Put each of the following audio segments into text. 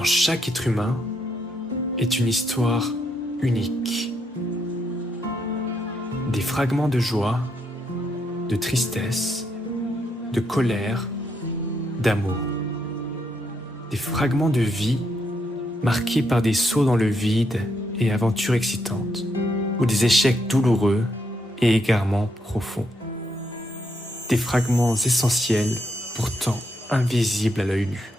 en chaque être humain est une histoire unique. Des fragments de joie, de tristesse, de colère, d'amour. Des fragments de vie marqués par des sauts dans le vide et aventures excitantes, ou des échecs douloureux et égarements profonds. Des fragments essentiels, pourtant invisibles à l'œil nu.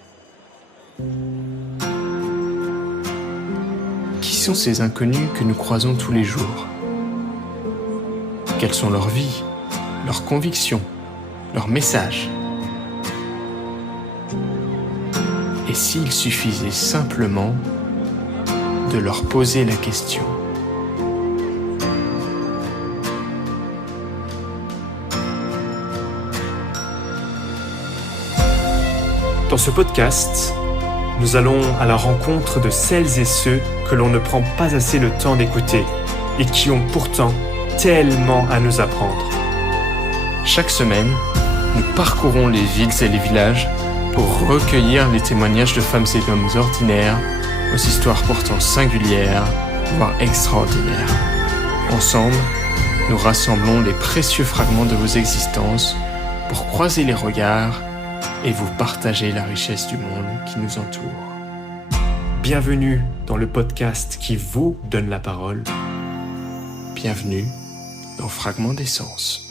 Qui sont ces inconnus que nous croisons tous les jours? Quelles sont leurs vies, leurs convictions, leurs messages? Et s'il suffisait simplement de leur poser la question? Dans ce podcast, nous allons à la rencontre de celles et ceux que l'on ne prend pas assez le temps d'écouter et qui ont pourtant tellement à nous apprendre. Chaque semaine, nous parcourons les villes et les villages pour recueillir les témoignages de femmes et d'hommes ordinaires, aux histoires pourtant singulières, voire extraordinaires. Ensemble, nous rassemblons les précieux fragments de vos existences pour croiser les regards et vous partager la richesse du monde qui nous entoure. Bienvenue dans le podcast qui vous donne la parole. Bienvenue dans Fragments d'essence.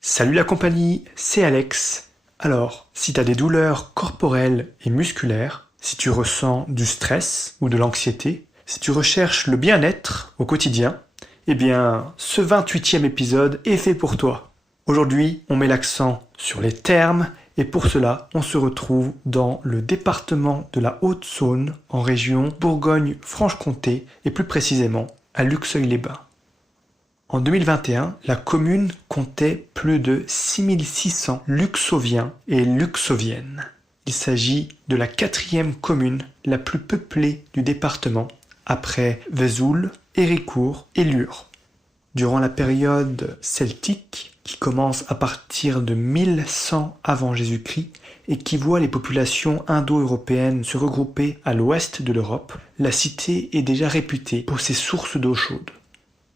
Salut la compagnie, c'est Alex. Alors, si tu as des douleurs corporelles et musculaires, si tu ressens du stress ou de l'anxiété, si tu recherches le bien-être au quotidien, eh bien, ce 28e épisode est fait pour toi. Aujourd'hui, on met l'accent sur les termes et pour cela, on se retrouve dans le département de la Haute-Saône, en région Bourgogne-Franche-Comté et plus précisément à Luxeuil-les-Bains. En 2021, la commune comptait plus de 6600 luxoviens et luxoviennes. Il s'agit de la 4e commune la plus peuplée du département, après Vesoul, Héricourt et Lure. Durant la période celtique, qui commence à partir de 1100 avant Jésus-Christ et qui voit les populations indo-européennes se regrouper à l'ouest de l'Europe, la cité est déjà réputée pour ses sources d'eau chaude.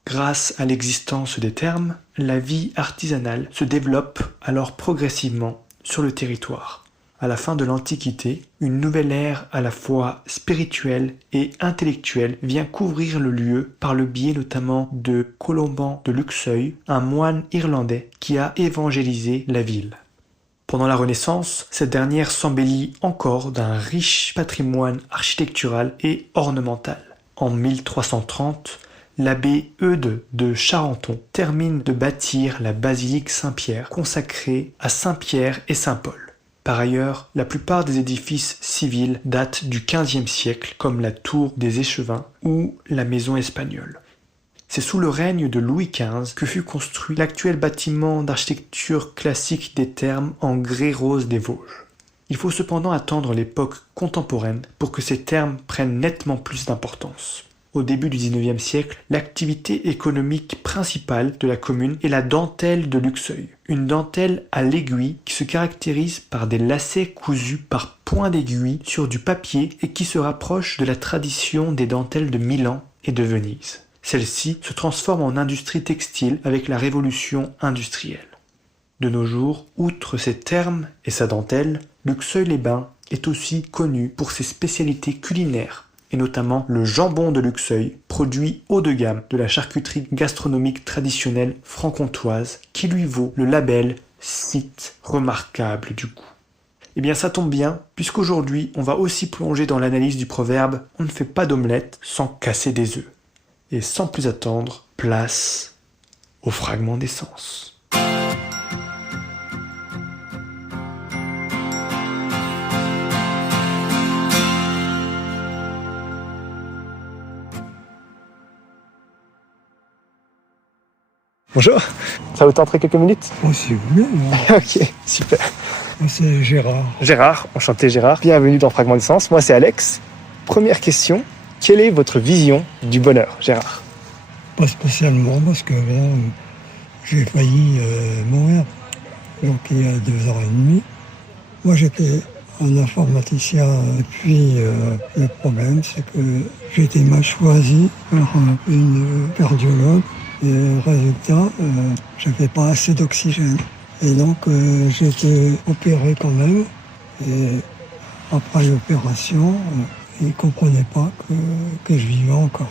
Grâce à l'existence des thermes, la vie artisanale se développe alors progressivement sur le territoire. À la fin de l'Antiquité, une nouvelle ère à la fois spirituelle et intellectuelle vient couvrir le lieu par le biais notamment de Colomban de Luxeuil, un moine irlandais qui a évangélisé la ville. Pendant la Renaissance, cette dernière s'embellit encore d'un riche patrimoine architectural et ornemental. En 1330, l'abbé Eudes de Charenton termine de bâtir la basilique Saint-Pierre, consacrée à Saint-Pierre et Saint-Paul. Par ailleurs, la plupart des édifices civils datent du XVe siècle, comme la tour des Échevins ou la maison espagnole. C'est sous le règne de Louis XV que fut construit l'actuel bâtiment d'architecture classique des thermes en grès rose des Vosges. Il faut cependant attendre l'époque contemporaine pour que ces thermes prennent nettement plus d'importance. Au début du XIXe siècle, l'activité économique principale de la commune est la dentelle de Luxeuil. Une dentelle à l'aiguille qui se caractérise par des lacets cousus par points d'aiguille sur du papier et qui se rapproche de la tradition des dentelles de Milan et de Venise. Celle-ci se transforme en industrie textile avec la révolution industrielle. De nos jours, outre ses thermes et sa dentelle, Luxeuil-les-Bains est aussi connu pour ses spécialités culinaires, et notamment le jambon de Luxeuil, produit haut de gamme de la charcuterie gastronomique traditionnelle franc-comtoise, qui lui vaut le label « Site remarquable du goût ». Eh bien ça tombe bien, puisqu'aujourd'hui on va aussi plonger dans l'analyse du proverbe « On ne fait pas d'omelette sans casser des œufs ». Et sans plus attendre, place au fragment d'essence. Bonjour, ça vous tenterait quelques minutes? Oh, c'est bien. Ok, super. Moi, c'est Gérard. Gérard, enchanté Gérard. Bienvenue dans Fragment d'essence. Moi, c'est Alex. Première question, quelle est votre vision du bonheur, Gérard? Pas spécialement, parce que là, j'ai failli mourir. Donc il y a 2 ans et demi. Moi, j'étais un informaticien. Et puis, le problème, c'est que j'ai été mal choisi par une cardiologue. Et résultat, j'avais pas assez d'oxygène. Et donc, j'ai été opéré quand même. Et après l'opération, ils ne comprenaient pas que je vivais encore.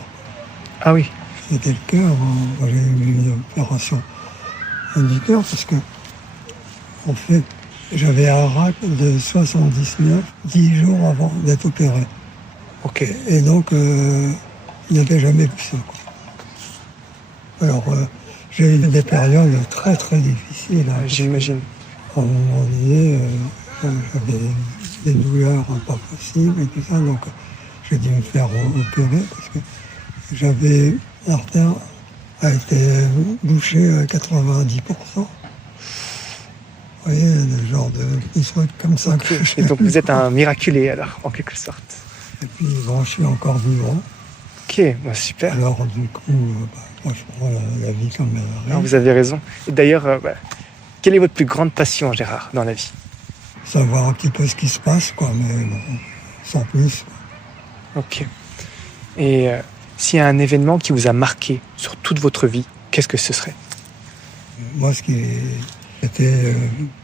Ah oui. C'était le cœur. J'ai eu une opération du cœur parce que, en fait, j'avais un RAC de 79, 10 jours avant d'être opéré. Ok. Et donc, il n'avait jamais vu ça, quoi. Alors, j'ai eu des périodes très très difficiles. J'imagine. À un moment donné, j'avais des douleurs pas possibles et tout ça, donc j'ai dû me faire opérer parce que j'avais l'artère a été bouchée à 90%. Vous voyez, le genre de trucs comme ça. Et donc vous êtes un miraculé alors, en quelque sorte. Et puis bon, je suis encore vivant. Ok, bah super. Alors du coup, moi je prends la vie comme elle arrive. Alors, vous avez raison. Et d'ailleurs, quelle est votre plus grande passion, Gérard, dans la vie? Savoir un petit peu ce qui se passe, quoi, mais bon, sans plus. Ok. Et s'il y a un événement qui vous a marqué sur toute votre vie, qu'est-ce que ce serait? Moi, ce qui était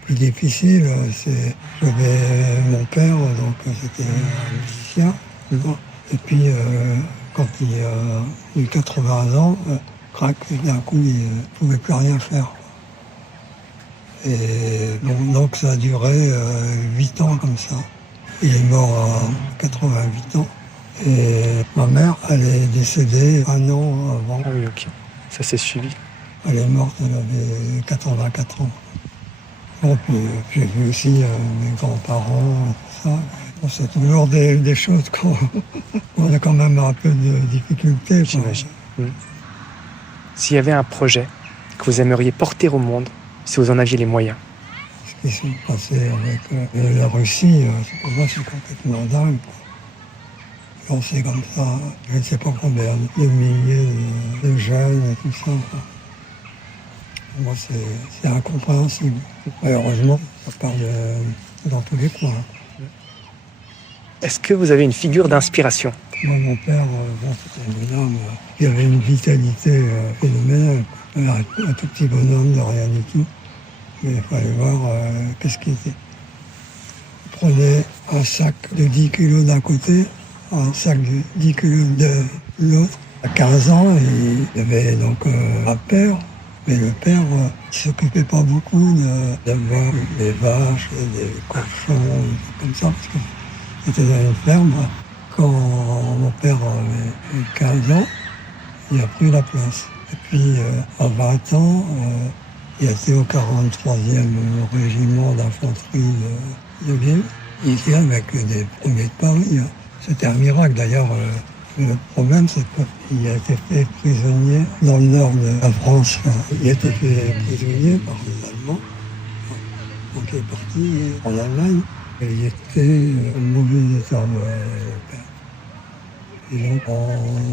plus difficile, c'est j'avais mon père, donc c'était un musicien. Et puis, quand il a eu 80 ans, crac, d'un coup, il ne pouvait plus rien faire. Et donc ça a duré 8 ans comme ça. Il est mort à 88 ans. Et ma mère, elle est décédée 1 an avant. Ah oui, ok. Ça s'est suivi. Elle est morte, elle avait 84 ans. Bon, puis j'ai vu aussi mes grands-parents et tout ça. Bon, c'est toujours des choses qu'on a quand même un peu de difficulté. J'imagine. S'il y avait un projet que vous aimeriez porter au monde, si vous en aviez les moyens. Ce qui s'est passé avec la Russie, pour moi, c'est complètement dingue. Lancé comme ça, je ne sais pas combien de milliers de jeunes et tout ça. Pour moi, c'est incompréhensible. Malheureusement, ça part dans tous les coins. Est-ce que vous avez une figure d'inspiration? Moi, mon père, c'était un homme qui avait une vitalité phénoménale. Un tout petit bonhomme de rien du tout. Mais il fallait voir qu'est-ce qu'il était. Il prenait un sac de 10 kilos d'un côté, un sac de 10 kilos de l'autre. À 15 ans, il avait donc un père, mais le père ne s'occupait pas beaucoup d'avoir des vaches, des cochons, des comme ça, parce qu'il était dans une ferme. Quand mon père avait 15 ans, il a pris la place. Et puis, à 20 ans, il était au 43e régiment d'infanterie de Lille. Il était avec des premiers de Paris. C'était un miracle. D'ailleurs, le problème, c'est qu'il a été fait prisonnier dans le nord de la France. Il a été fait prisonnier par les Allemands. Donc, il est parti en Allemagne. Et il était en mauvais état, le père. Et donc, en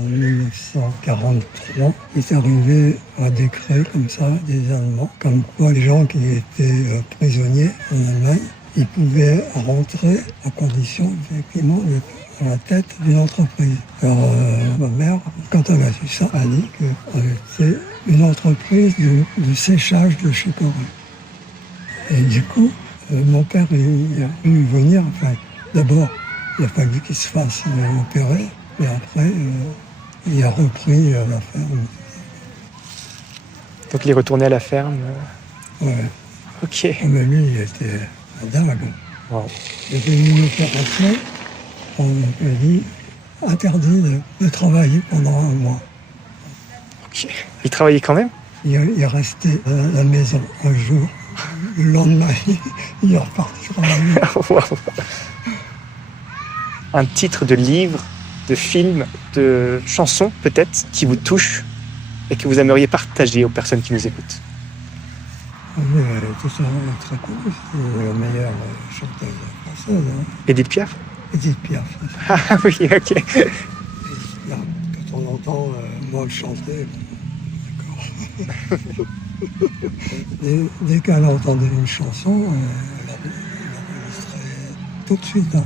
1943, il est arrivé un décret comme ça des Allemands, comme quoi les gens qui étaient prisonniers en Allemagne, ils pouvaient rentrer à condition, effectivement, d'être à la tête d'une entreprise. Alors, ma mère, quand elle a su ça, a dit que c'était une entreprise de séchage de chicorée. Et du coup, mon père, il a pu venir, enfin, d'abord, il a fallu qu'il se fasse opérer. Et après, il a repris la ferme. Donc il est retourné à la ferme. Ouais. Ok. Mais lui, il était dingue. Wow. Il y avait eu une opération, on lui a dit, interdit de travailler pendant 1 mois. Ok. Il travaillait quand même? Il est resté à la maison un jour. Le lendemain, il est reparti travailler. Wow. Un titre de livre, de film, de chanson peut-être, qui vous touche et que vous aimeriez partager aux personnes qui nous écoutent? Oui, tout ça très cool. C'est la meilleure chanteuse française. Hein. Edith Piaf? Edith Piaf. Ah oui, ok. Là, de temps en temps, moi, je chantais. Dès qu'elle entendait une chanson, elle l'enregistrait tout de suite. Hein.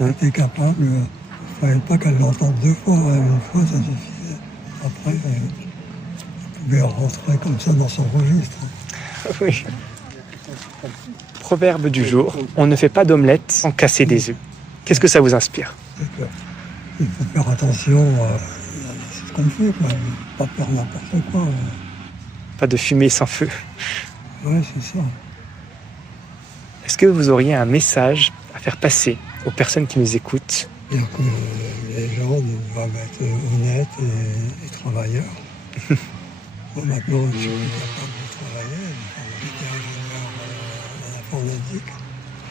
Elle était capable, il ne fallait pas qu'elle l'entende deux fois. Hein. Une fois, ça suffisait. Après, elle pouvait rentrer comme ça dans son registre. Oui. Proverbe du jour, on ne fait pas d'omelette sans casser des œufs. Qu'est-ce que ça vous inspire? Il faut faire attention à ce qu'on fait, quoi. Pas faire n'importe quoi. Pas de fumée sans feu. Ouais, c'est ça. Est-ce que vous auriez un message à faire passer aux personnes qui nous écoutent? C'est-à-dire que les gens doivent être honnêtes et travailleurs. Moi, maintenant, je suis capable de travailler. J'étais ingénieur en informatique.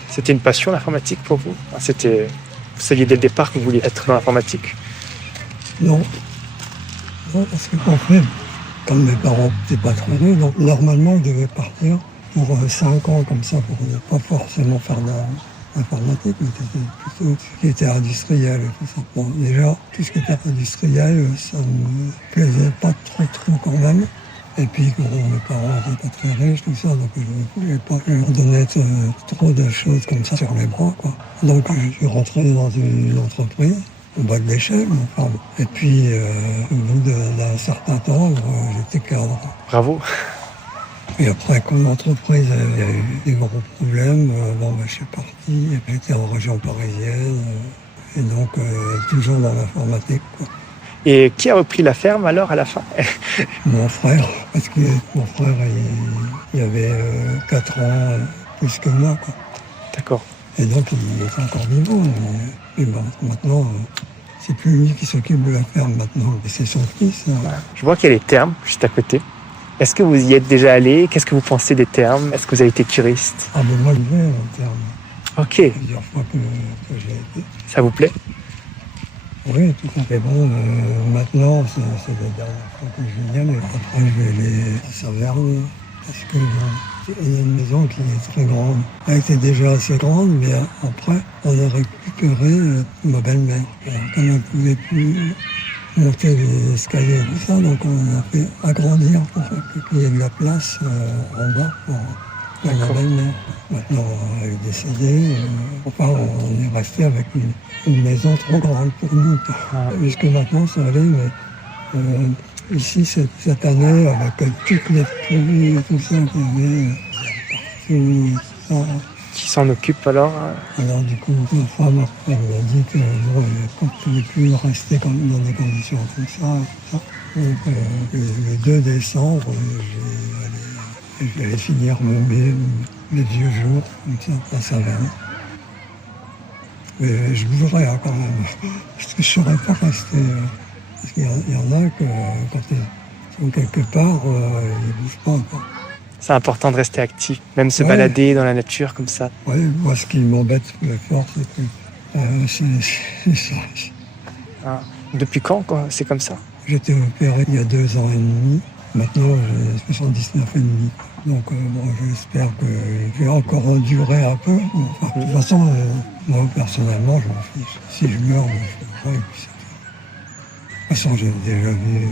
C'était une passion, l'informatique, pour vous? Vous saviez dès le départ que vous vouliez être dans l'informatique? Non. Non, parce que en fait, comme mes parents n'étaient pas trop nés, donc normalement, ils devaient partir pour 5 ans comme ça, pour ne pas forcément faire d'informatique, mais c'était plutôt ce qui était industriel et tout ça. Bon, déjà, tout ce qui était industriel, ça ne me plaisait pas trop quand même. Et puis, bon, mes parents n'étaient pas très riches, tout ça, donc je ne voulais pas leur donner trop de choses comme ça sur les bras, quoi. Donc, je suis rentré dans une entreprise, au bas de l'échelle, enfin. Et puis, au bout d'un certain temps, j'étais cadre. Bravo. Et après, comme l'entreprise a eu des gros problèmes, je suis parti, et puis j'étais en région parisienne, et donc toujours dans l'informatique, quoi. Et qui a repris la ferme alors à la fin? Mon frère, parce que mon frère, il avait 4 ans plus que moi, quoi. D'accord. Et donc il est encore vivant, mais bon, maintenant, c'est plus lui qui s'occupe de la ferme maintenant, et c'est son fils. Hein. Je vois qu'il y a les thermes juste à côté. Est-ce que vous y êtes déjà allé? Qu'est-ce que vous pensez des thermes? Est-ce que vous avez été curiste? Ah ben moi je vais en terme. Ok. Plusieurs fois que j'ai été. Ça vous plaît? Oui, tout à fait. Bon, maintenant, c'est la dernière fois que je viens, mais après je vais aller à Saverne, parce que il y a une maison qui est très grande. Elle était déjà assez grande, mais après, on a récupéré ma belle-mère. Comme elle ne pouvait plus monter les escaliers et tout ça, donc on a fait agrandir pour qu'il y ait de la place en bas pour ma belle-mère. Maintenant, elle est décédée. Enfin, on est resté avec une maison trop grande pour nous. Jusque maintenant, ça allait, mais ici, cette année, avec toutes les pluies et tout ça qu'il y avait partout, tout ça. Qui s'en occupe alors? Alors du coup, ma femme, elle m'a dit que bon, elle ne pouvait plus rester dans des conditions comme ça. Tout ça. Donc le 2 décembre, j'allais finir mes vieux jours comme ça, à Saverne. Mais je bougerais quand même, parce que je ne saurais pas rester. Parce qu'il y en a que quand ils sont quelque part, ils ne bougent pas. Quoi. C'est important de rester actif, même se balader dans la nature comme ça. Oui, moi ce qui m'embête le fort, c'est ça. Ah. Depuis quand c'est comme ça? J'étais opéré il y a 2 ans et demi. Maintenant, j'ai 79 et demi. Donc, j'espère que je vais encore endurer un peu. Enfin, de toute façon, moi, personnellement, je m'en fiche. Si je meurs, je meurs, et puis c'est tout. De toute façon, j'ai déjà vu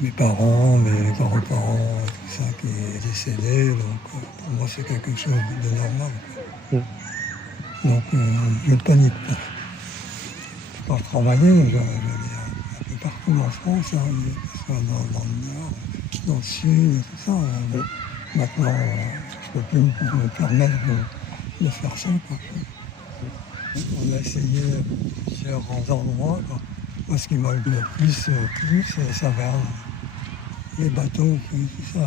mes parents, mes grands-parents, tout ça qui est décédé. Donc, pour moi, c'est quelque chose de normal. Donc, je ne panique pas. Je peux travailler, j'allais un peu partout en France, hein, que ce soit dans le Nord, dans le Sud, et tout ça. Maintenant, je ne peux plus me permettre de faire ça. Quoi. On a essayé plusieurs endroits. Quoi. Moi, ce qui m'a le plus plu, c'est Saverne. Les bateaux, tout ça.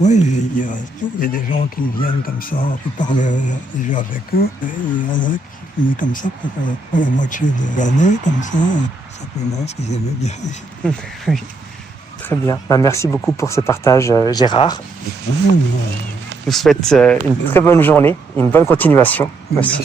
Oui, il y a tout. Il y a des gens qui viennent comme ça, on peut parler déjà avec eux. Et il y en a qui viennent comme ça pour la moitié de l'année, comme ça, simplement parce qu'ils aimaient bien. Oui, très bien. Merci beaucoup pour ce partage, Gérard. Je vous souhaite une très bonne journée, une bonne continuation. Merci.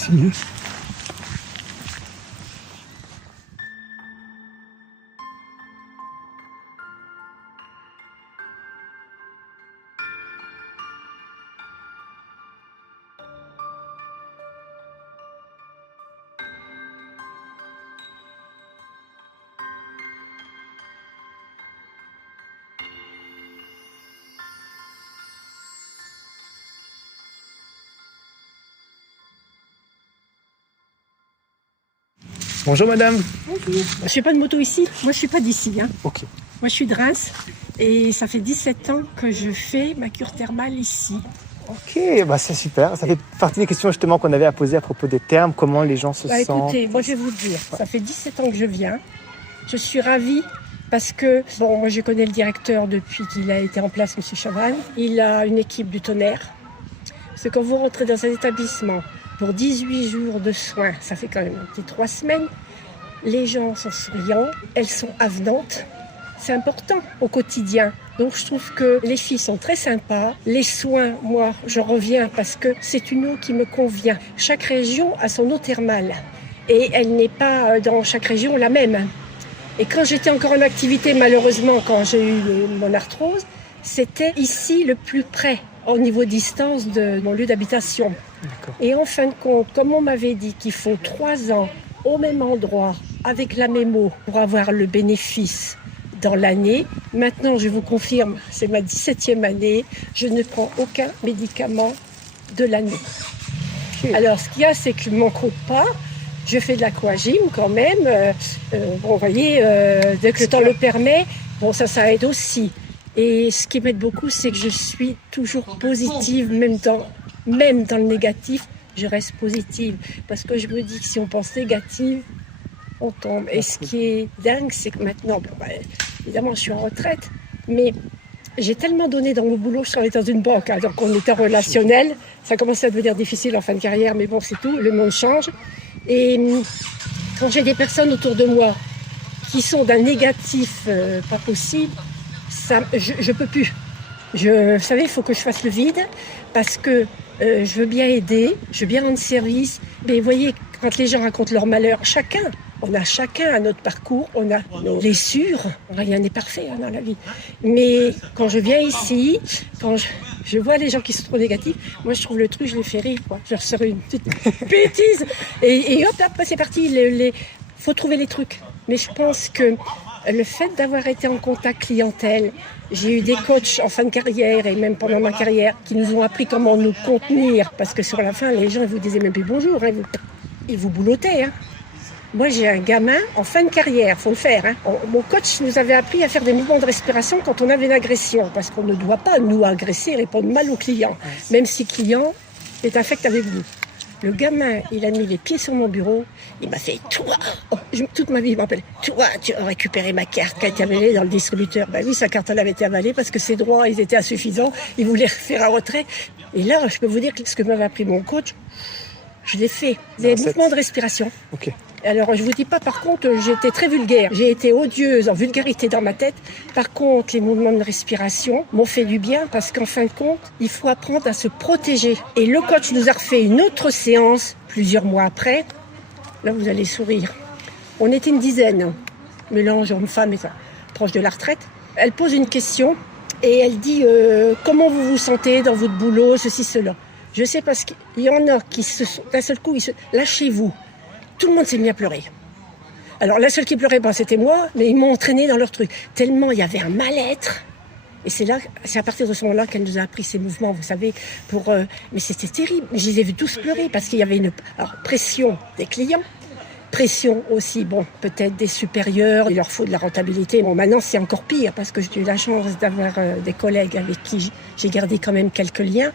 Bonjour madame. Bonjour. Je fais pas de moto ici. Moi, je suis pas d'ici. Ok. Moi, je suis de Reims. Et ça fait 17 ans que je fais ma cure thermale ici. Ok, c'est super. Ça fait partie des questions justement qu'on avait à poser à propos des termes, comment les gens se sentent. Écoutez, moi je vais vous le dire, ça fait 17 ans que je viens. Je suis ravie parce que, moi je connais le directeur depuis qu'il a été en place, M. Chavannes. Il a une équipe du tonnerre. C'est quand vous rentrez dans un établissement pour 18 jours de soins, ça fait quand même 3 semaines, les gens sont souriants, elles sont avenantes. C'est important au quotidien. Donc je trouve que les filles sont très sympas. Les soins, moi, je reviens parce que c'est une eau qui me convient. Chaque région a son eau thermale et elle n'est pas dans chaque région la même. Et quand j'étais encore en activité, malheureusement, quand j'ai eu mon arthrose, c'était ici le plus près au niveau distance de mon lieu d'habitation. D'accord. Et en fin de compte, comme on m'avait dit qu'il faut 3 ans au même endroit avec la même eau pour avoir le bénéfice dans l'année. Maintenant, je vous confirme, c'est ma 17e année, je ne prends aucun médicament de l'année. Alors, ce qu'il y a, c'est que je ne m'en croûte pas. Je fais de l'aquagym quand même. Vous voyez, dès que le temps le permet, ça aide aussi. Et ce qui m'aide beaucoup, c'est que je suis toujours positive, même dans le négatif, je reste positive. Parce que je me dis que si on pense négative, on tombe. Et ce qui est dingue, c'est que maintenant, évidemment, je suis en retraite, mais j'ai tellement donné dans mon boulot, je travaillais dans une banque, donc on était relationnel, ça commençait à devenir difficile en fin de carrière, mais bon, c'est tout, le monde change. Et quand j'ai des personnes autour de moi qui sont d'un négatif pas possible, je peux plus. Vous savez, il faut que je fasse le vide, parce que je veux bien aider, je veux bien rendre service, mais vous voyez, quand les gens racontent leur malheur, on a chacun notre parcours, on a nos blessures. Rien n'est parfait dans la vie. Mais quand je viens ici, quand je vois les gens qui sont trop négatifs, moi je trouve le truc, je les fais rire. Je leur sors une petite bêtise. Et hop, c'est parti. Faut trouver les trucs. Mais je pense que le fait d'avoir été en contact clientèle, j'ai eu des coachs en fin de carrière et même pendant ma carrière qui nous ont appris comment nous contenir. Parce que sur la fin, les gens ils vous disaient même plus bonjour. Ils vous boulottaient. Moi, j'ai un gamin en fin de carrière, faut le faire. Mon coach nous avait appris à faire des mouvements de respiration quand on avait une agression, parce qu'on ne doit pas nous agresser et répondre mal au client, même si le client est affect avec vous. Le gamin, il a mis les pieds sur mon bureau, il m'a fait « Toi !» Toute ma vie, il m'appelle « Toi, tu as récupéré ma carte qui a été avalée dans le distributeur. » Oui, sa carte, elle avait été avalée parce que ses droits, ils étaient insuffisants. Il voulait faire un retrait. Et là, je peux vous dire que ce que m'avait appris mon coach, je l'ai fait. Des mouvements de respiration. Ok. Alors, je vous dis pas, par contre, j'étais très vulgaire. J'ai été odieuse en vulgarité dans ma tête. Par contre, les mouvements de respiration m'ont fait du bien parce qu'en fin de compte, il faut apprendre à se protéger. Et le coach nous a refait une autre séance plusieurs mois après. Là, vous allez sourire. On était une dizaine, mélange homme-femme et ça, proche de la retraite. Elle pose une question et elle dit comment vous vous sentez dans votre boulot, ceci, cela. Je sais parce qu'il y en a qui d'un seul coup, lâchez-vous. Tout le monde s'est mis à pleurer. Alors la seule qui pleurait pas, c'était moi, mais ils m'ont entraîné dans leur truc. Tellement il y avait un mal-être. Et c'est à partir de ce moment-là qu'elle nous a appris ces mouvements, vous savez, mais c'était terrible. Je les ai vus tous pleurer parce qu'il y avait une pression des clients, pression aussi, peut-être des supérieurs, il leur faut de la rentabilité. Maintenant c'est encore pire parce que j'ai eu la chance d'avoir des collègues avec qui j'ai gardé quand même quelques liens.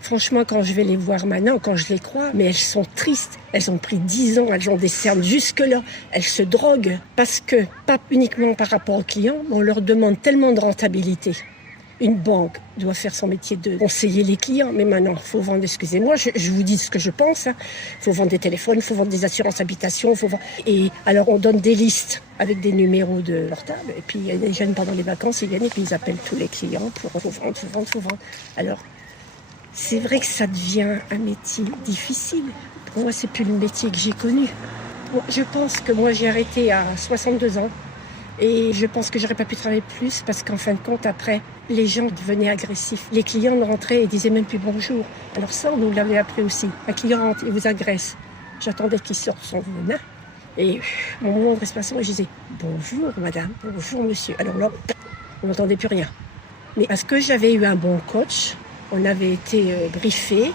Franchement, quand je vais les voir maintenant, quand je les crois, mais elles sont tristes. Elles ont pris 10 ans, elles ont des cernes jusque-là. Elles se droguent parce que, pas uniquement par rapport aux clients, mais on leur demande tellement de rentabilité. Une banque doit faire son métier de conseiller les clients, mais maintenant, il faut vendre, excusez-moi, je vous dis ce que je pense, il faut vendre des téléphones, il faut vendre des assurances habitation, et alors on donne des listes avec des numéros de portable, et puis il y a des jeunes pendant les vacances, ils viennent et puis ils appellent tous les clients pour vendre. Alors, c'est vrai que ça devient un métier difficile. Pour moi, c'est plus le métier que j'ai connu. Je pense que moi, j'ai arrêté à 62 ans. Et je pense que j'aurais pas pu travailler plus parce qu'en fin de compte, après, les gens devenaient agressifs. Les clients rentraient et disaient même plus bonjour. Alors ça, on nous l'avait appris aussi. Un client rentre, il vous agresse. J'attendais qu'il sorte son venin. Et mon moment de respiration, je disais « Bonjour madame, bonjour monsieur ». Alors là, on n'entendait plus rien. Mais parce que j'avais eu un bon coach, on avait été briefé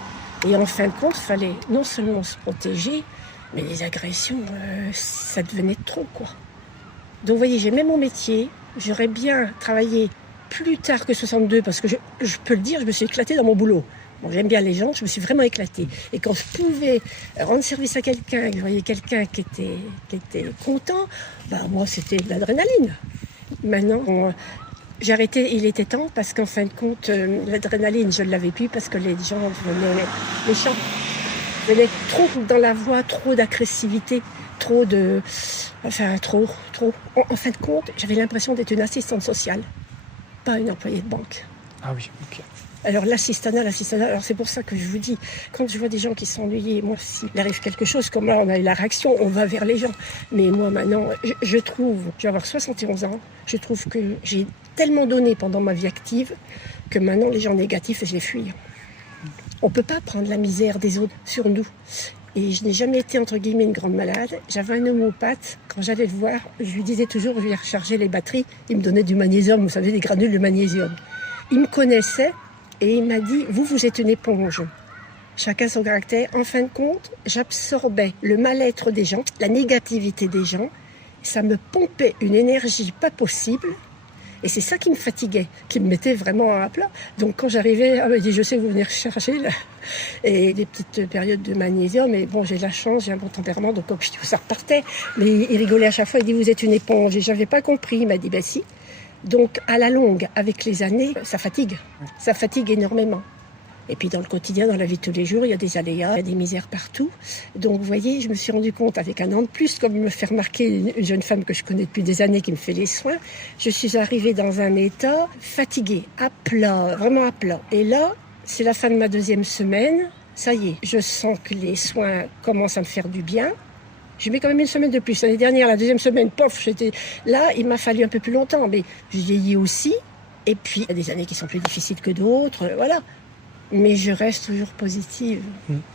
et en fin de compte, il fallait non seulement se protéger, Mais les agressions, ça devenait trop, quoi. Donc, vous voyez, j'aimais mon métier. J'aurais bien travaillé plus tard que 62, parce que je peux le dire, je me suis éclatée dans mon boulot. Bon, j'aime bien les gens, je me suis vraiment éclatée. Et quand je pouvais rendre service à quelqu'un, que je voyais quelqu'un qui était content, moi, c'était de l'adrénaline. Maintenant, j'ai arrêté, il était temps, parce qu'en fin de compte, l'adrénaline, je ne l'avais plus, parce que les gens venaient méchants. Venaient trop dans la voix, trop d'agressivité, trop. En fin de compte, j'avais l'impression d'être une assistante sociale, pas une employée de banque. Ah oui, ok. Alors l'assistanat, alors c'est pour ça que je vous dis, quand je vois des gens qui sont ennuyés, moi, s'il arrive quelque chose, comme là, on a eu la réaction, on va vers les gens. Mais moi, maintenant, je trouve, je vais avoir 71 ans, je trouve que j'ai tellement donné pendant ma vie active, que maintenant, les gens négatifs, je les fuis. On ne peut pas prendre la misère des autres sur nous. Et je n'ai jamais été, entre guillemets, une grande malade. J'avais un homméopathe, quand j'allais le voir, je lui disais toujours, je vais recharger les batteries. Il me donnait du magnésium, vous savez, des granules de magnésium. Il me connaissait et il m'a dit, vous êtes une éponge. Chacun son caractère. En fin de compte, j'absorbais le mal-être des gens, la négativité des gens. Ça me pompait une énergie pas possible. Et c'est ça qui me fatiguait, qui me mettait vraiment à plat. Donc quand j'arrivais, il dit, je sais que vous venez rechercher là. Et des petites périodes de magnésium. Et bon, j'ai de la chance, j'ai un bon tempérament, donc comme je dis, ça repartait. Mais il rigolait à chaque fois, il dit, vous êtes une éponge. Et j'avais pas compris, il m'a dit, si. Donc à la longue, avec les années, ça fatigue. Ça fatigue énormément. Et puis dans le quotidien, dans la vie de tous les jours, il y a des aléas, il y a des misères partout. Donc vous voyez, je me suis rendu compte avec un an de plus, comme me fait remarquer une jeune femme que je connais depuis des années qui me fait les soins, je suis arrivée dans un état fatigué, à plat, vraiment à plat. Et là, c'est la fin de ma 2e semaine, ça y est, je sens que les soins commencent à me faire du bien. Je mets quand même 1 semaine de plus. L'année dernière, la 2e semaine, j'étais là, il m'a fallu un peu plus longtemps, mais je vieillis aussi. Et puis, il y a des années qui sont plus difficiles que d'autres, voilà. Mais je reste toujours positive.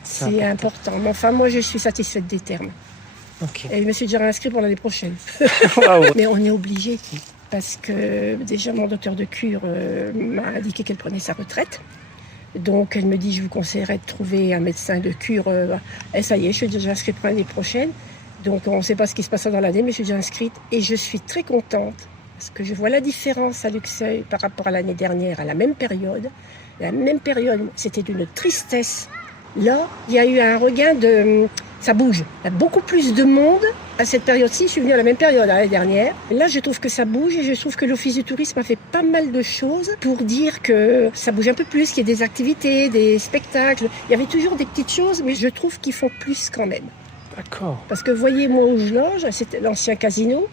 C'est important. Mais enfin, moi, je suis satisfaite des termes. Ok. Et je me suis déjà réinscrite pour l'année prochaine. Wow. Mais on est obligé, parce que déjà, mon docteur de cure m'a indiqué qu'elle prenait sa retraite. Donc, elle me dit, je vous conseillerais de trouver un médecin de cure. Et ça y est, je suis déjà inscrite pour l'année prochaine. Donc, on ne sait pas ce qui se passera dans l'année, mais je suis déjà inscrite. Et je suis très contente, parce que je vois la différence à Luxeuil par rapport à l'année dernière, à la même période. La même période, c'était d'une tristesse. Là, il y a eu un regain de... Ça bouge. Il y a beaucoup plus de monde à cette période-ci. Je suis venue à la même période l'année dernière. Là, je trouve que ça bouge et je trouve que l'Office du tourisme a fait pas mal de choses pour dire que ça bouge un peu plus, qu'il y ait des activités, des spectacles. Il y avait toujours des petites choses, mais je trouve qu'ils font plus quand même. D'accord. Parce que voyez, moi où je loge, c'était l'ancien casino.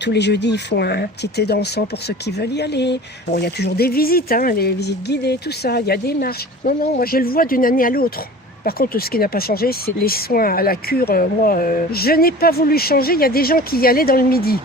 Tous les jeudis, ils font un petit thé dansant pour ceux qui veulent y aller. Bon, il y a toujours des visites, les visites guidées, tout ça. Il y a des marches. Non, moi, je le vois d'une année à l'autre. Par contre, ce qui n'a pas changé, c'est les soins à la cure. Je n'ai pas voulu changer. Il y a des gens qui y allaient dans le midi.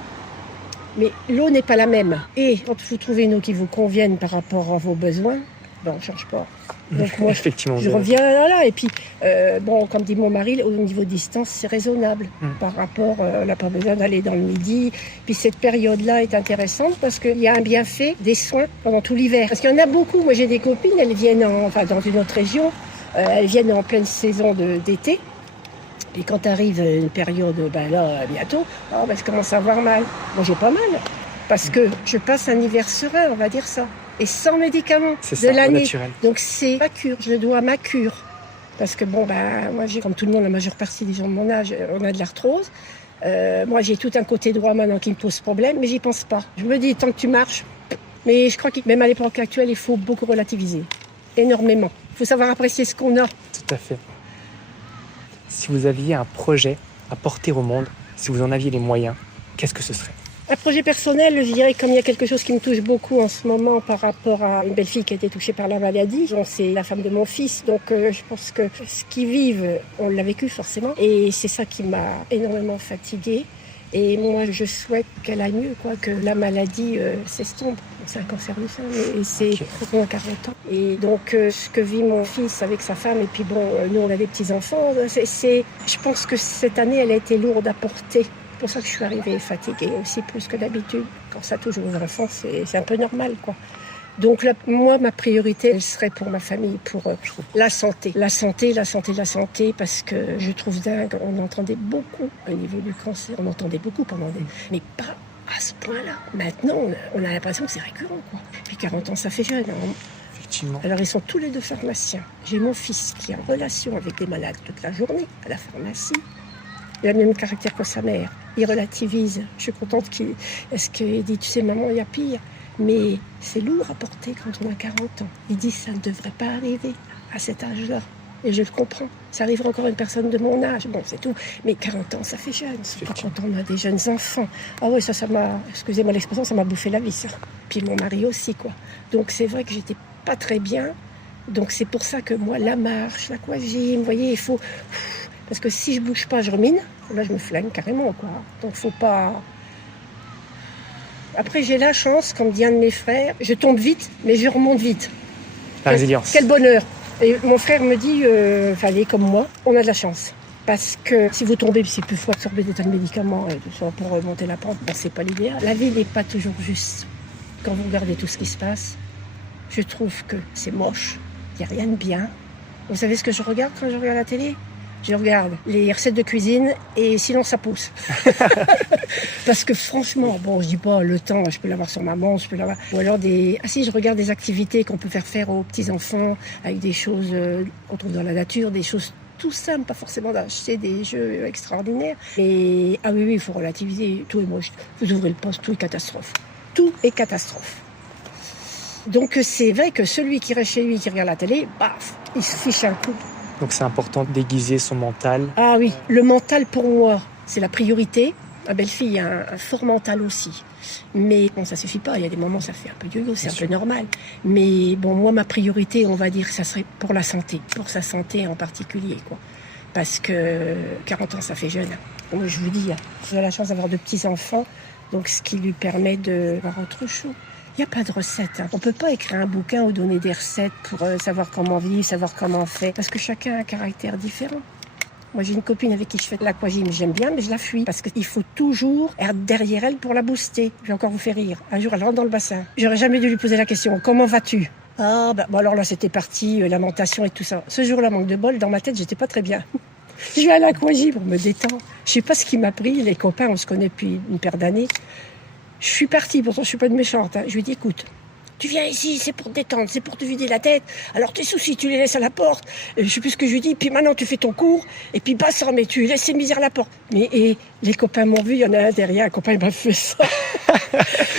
Mais l'eau n'est pas la même. Et quand vous trouvez une eau qui vous convienne par rapport à vos besoins, on ne change pas. Donc moi, Effectivement, je reviens là. Et puis, comme dit mon mari, au niveau distance, c'est raisonnable par rapport, on n'a pas besoin d'aller dans le midi. Puis cette période-là est intéressante parce qu'il y a un bienfait des soins pendant tout l'hiver. Parce qu'il y en a beaucoup. Moi, j'ai des copines, elles viennent dans une autre région, elles viennent en pleine saison d'été. Et quand arrive une période, bientôt, je commence à avoir mal. Moi, j'ai pas mal. Parce que je passe un hiver serein, on va dire ça. Et sans médicaments C'est de ça, l'année. naturel. Donc c'est ma cure, je dois à ma cure. Parce que moi j'ai, comme tout le monde, la majeure partie des gens de mon âge, on a de l'arthrose. Moi j'ai tout un côté droit maintenant qui me pose problème, mais j'y pense pas. Je me dis, tant que tu marches, mais je crois que même à l'époque actuelle, il faut beaucoup relativiser. Énormément. Il faut savoir apprécier ce qu'on a. Tout à fait. Si vous aviez un projet à porter au monde, si vous en aviez les moyens, qu'est-ce que ce serait ? Un projet personnel, je dirais, comme il y a quelque chose qui me touche beaucoup en ce moment par rapport à une belle-fille qui a été touchée par la maladie. Donc, c'est la femme de mon fils. Donc, je pense que ce qu'ils vivent, on l'a vécu forcément. Et c'est ça qui m'a énormément fatiguée. Et moi, je souhaite qu'elle aille mieux, que la maladie s'estompe. C'est un cancer du sein, mais c'est moins 40 ans. Et donc, ce que vit mon fils avec sa femme, et puis nous, on a des petits-enfants, je pense que cette année, elle a été lourde à porter. C'est pour ça que je suis arrivée fatiguée aussi plus que d'habitude. Quand ça touche aux enfants, c'est un peu normal, Donc moi, ma priorité, elle serait pour ma famille, pour la santé. La santé, parce que je trouve dingue, on entendait beaucoup au niveau du cancer, on entendait beaucoup pendant des... Mais pas à ce point-là. Maintenant, on a l'impression que c'est récurrent, quoi. Puis 40 ans, ça fait jeune. Hein. Effectivement. Alors, ils sont tous les deux pharmaciens. J'ai mon fils qui est en relation avec des malades toute la journée à la pharmacie. Il a le même caractère que sa mère. Il relativise. Je suis contente qu'il dit, tu sais, maman, il y a pire. Mais c'est lourd à porter quand on a 40 ans. Il dit, ça ne devrait pas arriver à cet âge-là. Et je le comprends. Ça arrivera encore à une personne de mon âge. Bon, c'est tout. Mais 40 ans, ça fait jeune. C'est pas quand on a des jeunes enfants. Ah oui, ça m'a... Excusez-moi l'expression, ça m'a bouffé la vie, ça. Puis mon mari aussi, quoi. Donc c'est vrai que j'étais pas très bien. Donc c'est pour ça que moi, la marche, l'aquagym, vous voyez, il faut... Parce que si je bouge pas, je rumine. Là, je me flingue carrément, quoi. Donc faut pas... Après, j'ai la chance, comme dit un de mes frères, je tombe vite, mais je remonte vite. La résilience. Quel bonheur. Et mon frère me dit, fallait comme moi, on a de la chance. Parce que si vous tombez, c'est plus faut absorber des tas de médicaments et tout ça pour remonter la pente, ben, c'est pas l'idéal. La vie n'est pas toujours juste. Quand vous regardez tout ce qui se passe, je trouve que c'est moche. Il n'y a rien de bien. Vous savez ce que je regarde quand je regarde la télé ? Je regarde les recettes de cuisine et sinon ça pousse. Parce que franchement, bon, je dis pas le temps, je peux l'avoir sur ma montre, je peux l'avoir. Ou alors je regarde des activités qu'on peut faire aux petits-enfants avec des choses qu'on trouve dans la nature, des choses tout simples, pas forcément d'acheter des jeux extraordinaires. Et ah oui, il faut relativiser, tout est moche. Vous ouvrez le poste, tout est catastrophe. Tout est catastrophe. Donc c'est vrai que celui qui reste chez lui, qui regarde la télé, baf, il se fiche un coup. Donc c'est important de déguiser son mental. Ah oui, le mental pour moi, c'est la priorité. Ma belle-fille a un fort mental aussi. Mais bon, ça suffit pas. Il y a des moments, ça fait un peu yo-yo, c'est un peu normal. Mais bon, moi, ma priorité, on va dire, ça serait pour la santé. Pour sa santé en particulier, quoi. Parce que 40 ans, ça fait jeune. Moi, je vous dis, j'ai la chance d'avoir 2 petits-enfants. Donc, ce qui lui permet d'avoir autre chose. Il n'y a pas de recette. On ne peut pas écrire un bouquin ou donner des recettes pour savoir comment vivre, savoir comment faire. Parce que chacun a un caractère différent. Moi, j'ai une copine avec qui je fais de l'aquagym. J'aime bien, mais je la fuis. Parce qu'il faut toujours être derrière elle pour la booster. Je vais encore vous faire rire. Un jour, elle rentre dans le bassin. J'aurais jamais dû lui poser la question. Comment vas-tu ? Ah, bon, alors là, c'était parti, lamentation et tout ça. Ce jour-là, manque de bol, dans ma tête, j'étais pas très bien. Je vais à l'aquagym pour me détendre. Je sais pas ce qui m'a pris. Les copains, on se connaît depuis une paire d'années. Je suis partie, pourtant je suis pas une méchante. Hein. Je lui ai dit, écoute, tu viens ici, c'est pour te détendre, c'est pour te vider la tête. Alors tes soucis, tu les laisses à la porte. Je sais plus ce que je lui dis. Puis maintenant, tu fais ton cours. Et puis basta, mais tu laisses ces misères à la porte. Et les copains m'ont vu, il y en a un derrière, un copain il m'a fait ça.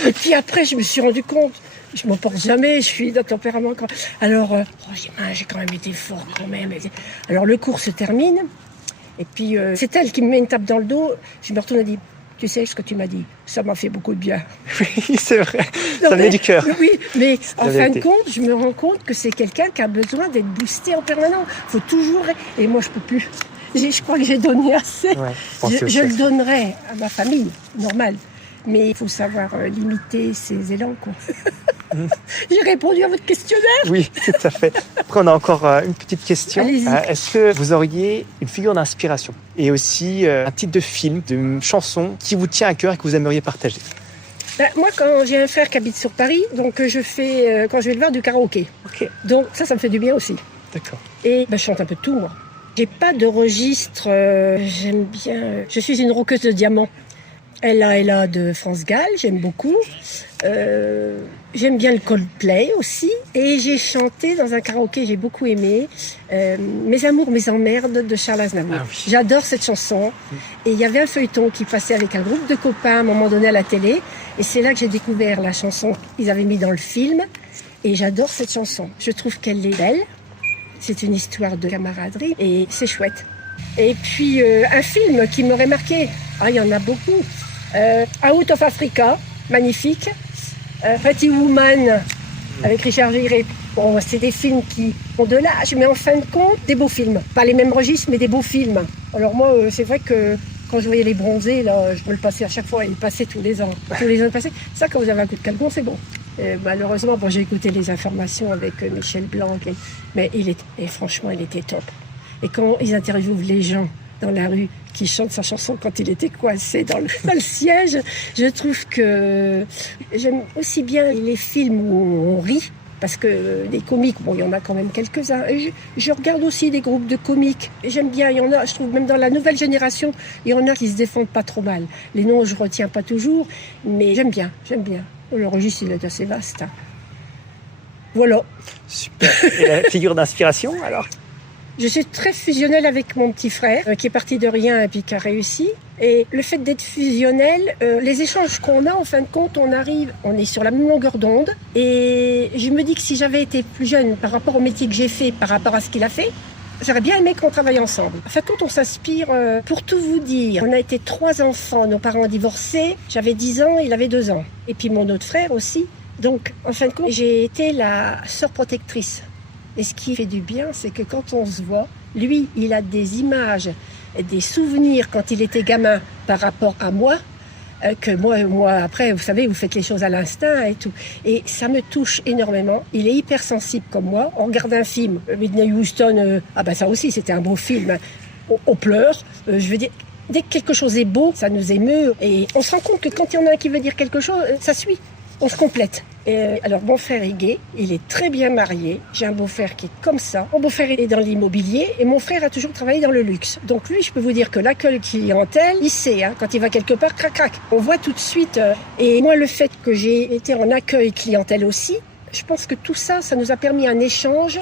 Et puis après, je me suis rendu compte, je m'en porte jamais, je suis d'un tempérament. Alors, j'ai quand même été fort quand même. Alors le cours se termine. Et puis c'est elle qui me met une tape dans le dos. Je me retourne et dis, tu sais ce que tu m'as dit, ça m'a fait beaucoup de bien. Oui, c'est vrai, ça venait du cœur. Oui, mais en fin de compte, je me rends compte que c'est quelqu'un qui a besoin d'être boosté en permanence. Il faut toujours... Et moi, je peux plus. Je crois que j'ai donné assez. Ouais, je le donnerai à ma famille, normal. Mais il faut savoir limiter ses élans, quoi. J'ai répondu à votre questionnaire. Oui, tout à fait. Après, on a encore une petite question. Allez-y. Est-ce que vous auriez une figure d'inspiration et aussi un titre de film, de chanson qui vous tient à cœur et que vous aimeriez partager ? Moi, quand j'ai un frère qui habite sur Paris, donc je fais, quand je vais le voir, du karaoké. Okay. Donc ça me fait du bien aussi. D'accord. Et je chante un peu de tout, moi. J'ai pas de registre. J'aime bien... je suis une rockeuse de diamants. Ella de France Gall, j'aime beaucoup. J'aime bien le Coldplay aussi. Et j'ai chanté dans un karaoké, j'ai beaucoup aimé, Mes amours, mes emmerdes de Charles Aznavour. Ah oui. J'adore cette chanson. Et il y avait un feuilleton qui passait avec un groupe de copains à un moment donné à la télé. Et c'est là que j'ai découvert la chanson qu'ils avaient mis dans le film. Et j'adore cette chanson. Je trouve qu'elle est belle. C'est une histoire de camaraderie et c'est chouette. Et puis un film qui m'aurait marqué. Ah, il y en a beaucoup. Out of Africa, magnifique. Pretty Woman avec Richard Gere. Bon, c'est des films qui ont de l'âge, mais en fin de compte, des beaux films. Pas les mêmes registres, mais des beaux films. Alors moi, c'est vrai que quand je voyais Les Bronzés, là, je me le passais à chaque fois. Il passait tous les ans. Tous les ans, il passait. Ça, quand vous avez un coup de calgon, c'est bon. Malheureusement, j'ai écouté les informations avec Michel Blanc. Mais franchement, il était top. Et quand ils interviewent les gens dans la rue qui chante sa chanson quand il était coincé dans le siège. Je trouve que j'aime aussi bien les films où on rit, parce que les comiques, bon, il y en a quand même quelques-uns. Et je regarde aussi des groupes de comiques. Et j'aime bien, il y en a, je trouve même dans la nouvelle génération, il y en a qui se défendent pas trop mal. Les noms, je retiens pas toujours, mais j'aime bien. Le registre, il est assez vaste. Voilà. Super. Et la figure d'inspiration, alors? Je suis très fusionnelle avec mon petit frère, qui est parti de rien et puis qui a réussi. Et le fait d'être fusionnelle, les échanges qu'on a, en fin de compte, on est sur la même longueur d'onde. Et je me dis que si j'avais été plus jeune par rapport au métier que j'ai fait, par rapport à ce qu'il a fait, j'aurais bien aimé qu'on travaille ensemble. En fin de compte, on s'inspire, pour tout vous dire. On a été 3 enfants, nos parents ont divorcé. J'avais 10 ans, il avait 2 ans. Et puis mon autre frère aussi. Donc, en fin de compte, j'ai été la sœur protectrice. Et ce qui fait du bien, c'est que quand on se voit, lui, il a des images, des souvenirs quand il était gamin par rapport à moi, que moi, après, vous savez, vous faites les choses à l'instinct et tout. Et ça me touche énormément. Il est hyper sensible comme moi. On regarde un film, Whitney Houston, ça aussi, c'était un beau film. On pleure. Je veux dire, dès que quelque chose est beau, ça nous émeut. Et on se rend compte que quand il y en a un qui veut dire quelque chose, ça suit. On se complète. Alors, mon frère est gay, il est très bien marié. J'ai un beau-frère qui est comme ça. Mon beau-frère est dans l'immobilier et mon frère a toujours travaillé dans le luxe. Donc lui, je peux vous dire que l'accueil clientèle, il sait, quand il va quelque part, crac, crac. On voit tout de suite. Et moi, le fait que j'ai été en accueil clientèle aussi, je pense que tout ça, ça nous a permis un échange.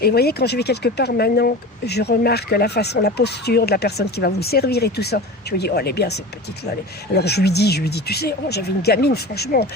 Et vous voyez, quand je vais quelque part maintenant, je remarque la façon, la posture de la personne qui va vous servir et tout ça. Je me dis, oh, elle est bien cette petite-là. Alors je lui dis, tu sais, j'avais une gamine, franchement.